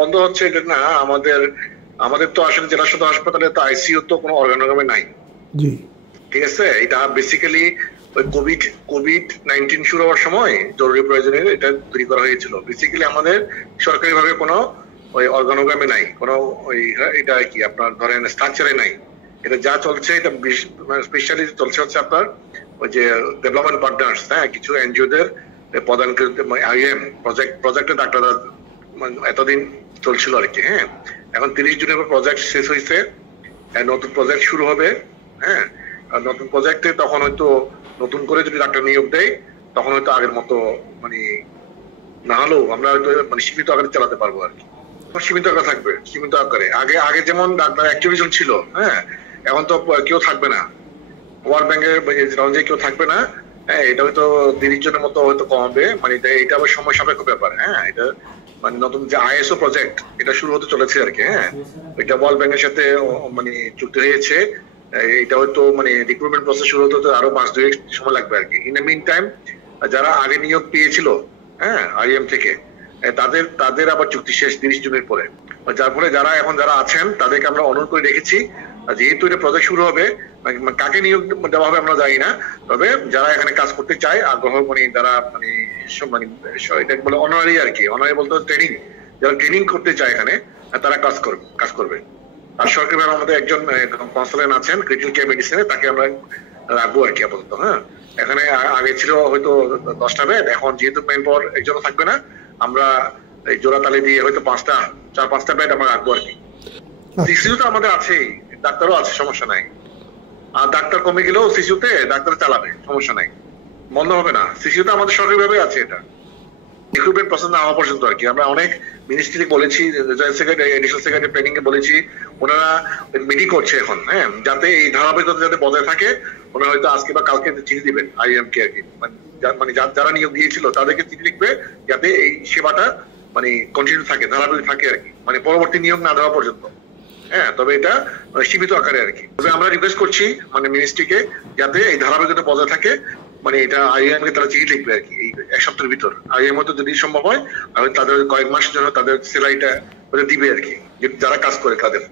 বন্ধ হচ্ছে এটা না, আমাদের আমাদের তো আসলে জেলা সদর হাসপাতালে তো আইসিইউ তো কোনো অর্গানোগ্রামে নাই। জি ঠিক আছে, এটা বেসিক্যালি ওই কোভিড-19 শুরু হওয়ার সময় জরুরি প্রয়োজনে এটা তৈরি করা হয়েছিল। বেসিক্যালি আমাদের সরকারি ভাবে কোনো ওই অর্গানোগ্রামে নাই, কোনো ওই এটা কি আপনার ধরেন স্ট্রাকচারে নাই। এটা যা চলছে এটা স্পেশালি চলছে হচ্ছে আপনার ওই যে ডেভেলপমেন্ট পার্টনার্স, হ্যাঁ, কিছু এনজিওদের প্রধানকৃত আইএম প্রজেক্টে ডাক্তাররা এতদিন চলছিল আর কি। হ্যাঁ, এখন 30 জুনের প্রজেক্ট শেষ হয়েছে, নতুন প্রজেক্ট শুরু হবে। হ্যাঁ, আর নতুন প্রজেক্টে তখন হয়তো নতুন করে যদি ডাক্তার নিয়োগ দেয় তখন হয়তো আগের মতো মানে না হলেও আমরা হয়তো মানে সীমিত আকারে চালাতে পারবো আর কি। সীমিত আকারে থাকবে, সীমিত আকারে। আগে আগে যেমন ডাক্তার 41 জন ছিল, হ্যাঁ, এখন তো কেউ থাকবে না, ওয়ার্ল্ড ব্যাংকের রাউন্ডে কেউ থাকবে না। হ্যাঁ, এটা হয়তো 30 জনের মতো হয়তো কমবে, মানে এটা আবার সময় সাপেক্ষ ব্যাপার। হ্যাঁ, এটা মানে নতুন যে আইএসও প্রজেক্ট এটা শুরু হতে চলেছে আর কি। হ্যাঁ, এটা ওয়ার্ল্ড ব্যাংকের সাথে মানে চুক্তি হয়েছে। এটা হয়তো মানে রিক্রুটমেন্ট প্রসেস শুরু হতে আরো 5-2 সময় লাগবে আর কি। ইন দ্য মিন টাইম যারা আগে নিয়োগ পেয়েছিল, হ্যাঁ, আইএম থেকে, তাদের তাদের আবার চুক্তি শেষ 30 জুনের পরে। যার ফলে যারা আছেন তাদেরকে আমরা অনুরোধ করে রেখেছি, যেহেতু এটা প্রজেক্ট শুরু হবে, কাকে নিয়োগ দেওয়া হবে আমরা জানি না, তবে যারা এখানে কাজ করতে চায় আগ্রহ মানে যারা মানে এটাকে বলে অনারারি আর কি, অনারারি বলতে ট্রেনিং, যারা ট্রেনিং করতে চায় এখানে তারা কাজ করবে। আর সরকারিভাবে আমাদের একজন কনসালটেন্ট আছেন ক্রিটিক্যাল কেয়ার মেডিসিনে, তাকে আমরা রাখবো আর কি আপাতত। হ্যাঁ, এখানে আগে ছিল হয়তো 10টা বেড, এখন যেহেতু মেইন পাওয়ার একজনও থাকবে না, আমরা এই জোড়াতালি দিয়ে হয়তো 4-5টা বেড আমরা রাখবো আর কি। সিসিউ তো আমাদের আছেই, ডাক্তারও আছে, সমস্যা নাই। আর ডাক্তার কমে গেলেও সিসিউতে ডাক্তার চালাবে, সমস্যা নাই, বন্ধ হবে না। সিসিউতে আমাদের সরকারিভাবে আছে এটা, রিক্রুটমেন্ট প্রসেস না হওয়া পর্যন্ত আর কি। আমরা অনেক মিনিস্ট্রি বলেছি, joint secretary, additional secretary training এ বলেছি, ওনারা মিটিং করছে এখন। হ্যাঁ, যাতে এই ধারাবাহিকতা যাতে বজায় থাকে, ওনারা হয়তো আজকে বা কালকে চিঠি দিবেন আইএম কে আর কি, মানে যারা নিয়োগ দিয়েছিল তাদেরকে চিঠি লিখবে যাতে এই সেবাটা মানে কন্টিনিউ থাকে, ধারাবাহিক থাকে আর কি, মানে পরবর্তী নিয়োগ না দেওয়া পর্যন্ত। হ্যাঁ, তবে এটা সীমিত আকারে আর কি। তবে আমরা রিকোয়েস্ট করছি মানে মিনিস্ট্রিকে যাতে এই ধারাবাহিকতা বজায় থাকে, মানে এটা আইএম কে তারা চিঠি লিখবে আর কি এই 1 সপ্তাহের ভিতর। আইএম হয়তো যদি সম্ভব হয় তাহলে তাদের কয়েক মাসের জন্য তাদের স্যালারিটা দিবে আর কি, যারা কাজ করে তাদের।